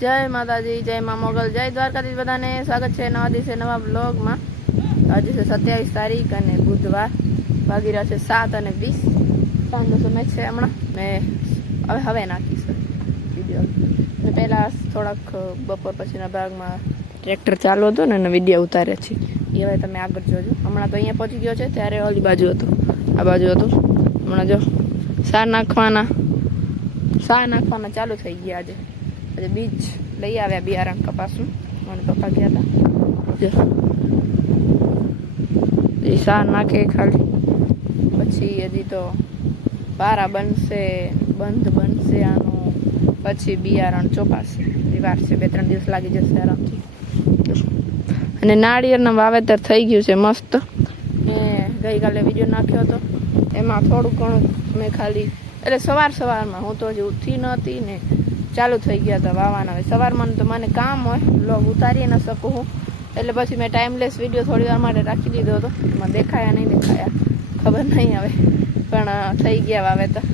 जय माताजी, जय माँ मोगल, जय द्वारकाधीश। बधाने स्वागत है नवा दिवसे नवा ब्लॉग में। आज है 27 तारीख और बुधवार, वागी रहा है 7:20 सांजनो समय है हमणा ने हवे नाखीश विडियो ने पहला थोड़ाक बपोर पछीना भागमां ट्रेक्टर चालू हतुं ने विडियो उतारे छे ए हवे तमे आगळ जोजो। हमणा तो अहींया पहोंची गयो छे, त्यारे ओली बाजु हतो, आ बाजु हतो। हमणा जो सार नाखवाना चालू थई गया। आज बीज लई आव्या बियारण कपासनुं, મને પપ્પા ગયા હતા। જો એ સાર નાખે ખાલી, પછી હજી તો પારા બનશે, બંધ બનશે આનું, પછી બિયારણ ચોપાશે। વાર છે, 2-3 દિવસ લાગી જશે આરામથી। અને નાળિયેરનું વાવેતર થઈ ગયું છે મસ્ત। મેં ગઈકાલે વિડીયો નાખ્યો હતો, એમાં થોડું ઘણું મેં ખાલી એટલે સવારમાં હું તો હજી ઉઠી નહોતી ને ચાલુ થઈ ગયા હતા વાવાના। હવે સવારમાં તો મને કામ હોય, બ્લોગ ઉતારી ન શકું હું, એટલે પછી મેં ટાઈમલેસ વિડીયો થોડી વાર માટે રાખી દીધો હતો। એમાં દેખાયા નહીં દેખાયા ખબર નહીં હવે, પણ થઈ ગયા વાવેતર।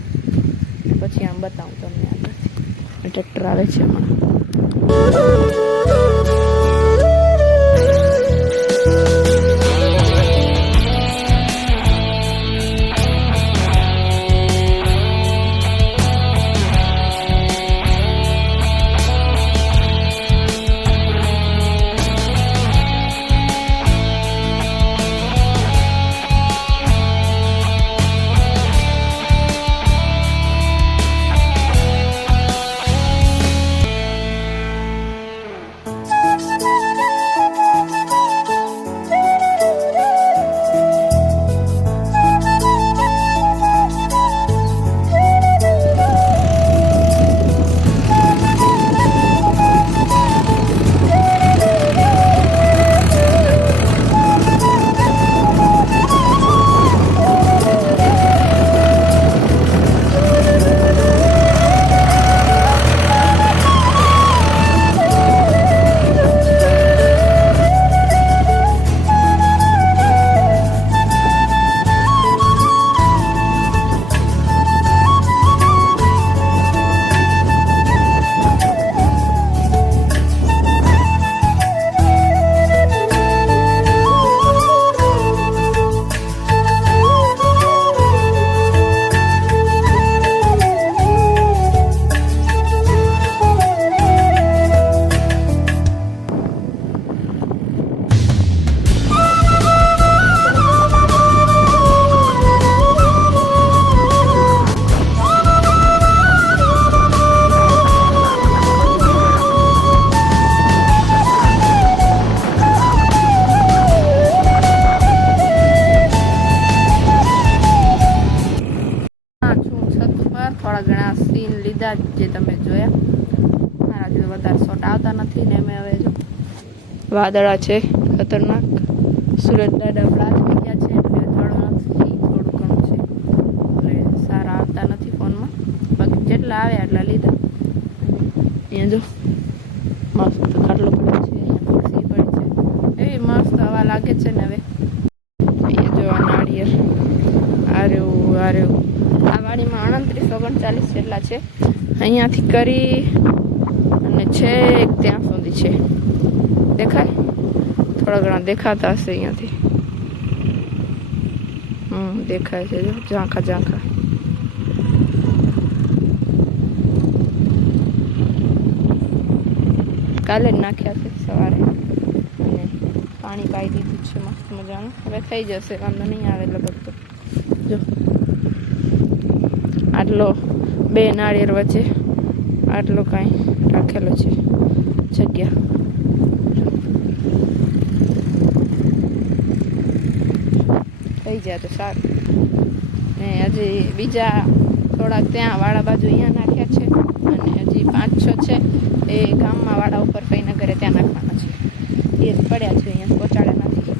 પછી આમ બતાવું તમને આગળથી। ટ્રેક્ટર આવે છે હમણાં। થોડા ઘણા સીન લીધા જે તમે જોયા। મારાથી તો વધારે શોટ આવતા નથી ને અમે હવે જો વાદળા છે ખતરનાક, સુરત દાદા પ્લાઝમી ગયા છે એટલે થોડું ઘણું છે, એટલે સારા આવતા નથી ફોનમાં। બાકી જેટલા આવ્યા એટલા લીધા। અહીંયા જો મસ્ત ખાટલો પડ્યો છે, અહીંયા ખુરશી પડી છે, એવી મસ્ત હવા લાગે છે ને હવે। અહીંયા જો આ નાળિયેર આર્યું આ વાડીમાં 29-39 જેટલા છે, અહીંયાથી કરી અને છેક ત્યાં સુધી છે। દેખાય, થોડા ઘણા દેખાતા હશે અહીંયાથી, દેખાય છે જો ઝાંખા। કાલે જ નાખ્યા છે સવારે, અને પાણી પાઈ દીધું છે મસ્ત મજાનું। હવે થઈ જશે, વાંધો નહીં આવે લગભગ તો। જો આટલો 2 નાળિયેર વચ્ચે આટલો કાંઈ રાખેલો છે જગ્યા। થઈ જાય તો સારું। ને હજી બીજા થોડાક ત્યાં વાડા બાજુ અહીંયા નાખ્યા છે, અને હજી 5-6 છે એ ગામમાં વાડા ઉપર કઈને ઘરે ત્યાં નાખવાના છે। એ જ પડ્યા છે, અહીંયા પહોંચાડ્યા નથી।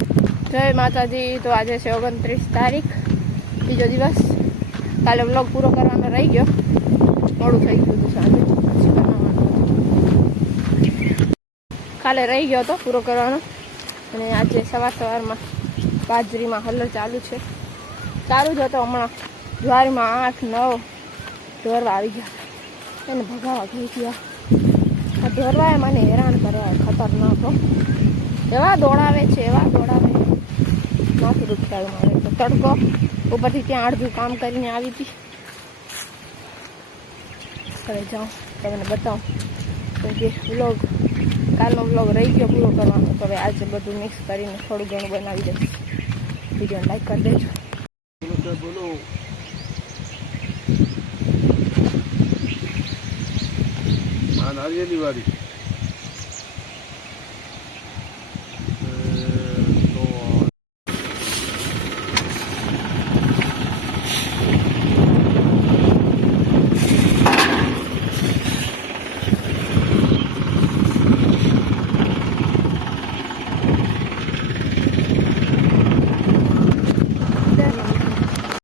જય માતાજી। તો આજે છે 29 તારીખ, બીજો દિવસ। કાલે વ્લોગ પૂરો કરવાનો રહી ગયો, મોડું થઈ ગયું હતું સાંજે, પછી બનાવવાનું કાલે રહી ગયો હતો પૂરો કરવાનો। અને આજે સવારમાં બાજરીમાં હલર ચાલુ છે, સારું જ હતો। હમણાં જ્વારીમાં 8-9 ઢોરવા આવી ગયા, એને ભગાવા ગઈ ગયા। ઢોરવાય મને હેરાન કરવા ખતરનાક હો. એવા દોડાવે છે માથું દુખાયું મારે તો. તડકો ઉપરથી ત્યાં અડધું કામ કરીને આવી હતી. હવે જાઉં તમને બતાવું તો જે વ્લોગ કાલનો વ્લોગ રહી ગયો પૂરો કરવાનો. તો હવે આજે બધું મિક્સ કરીને થોડું ઘણું બનાવી દઈશ. વિડીયોને લાઈક કરી દેજો. બોલો નારિયેળી વાળી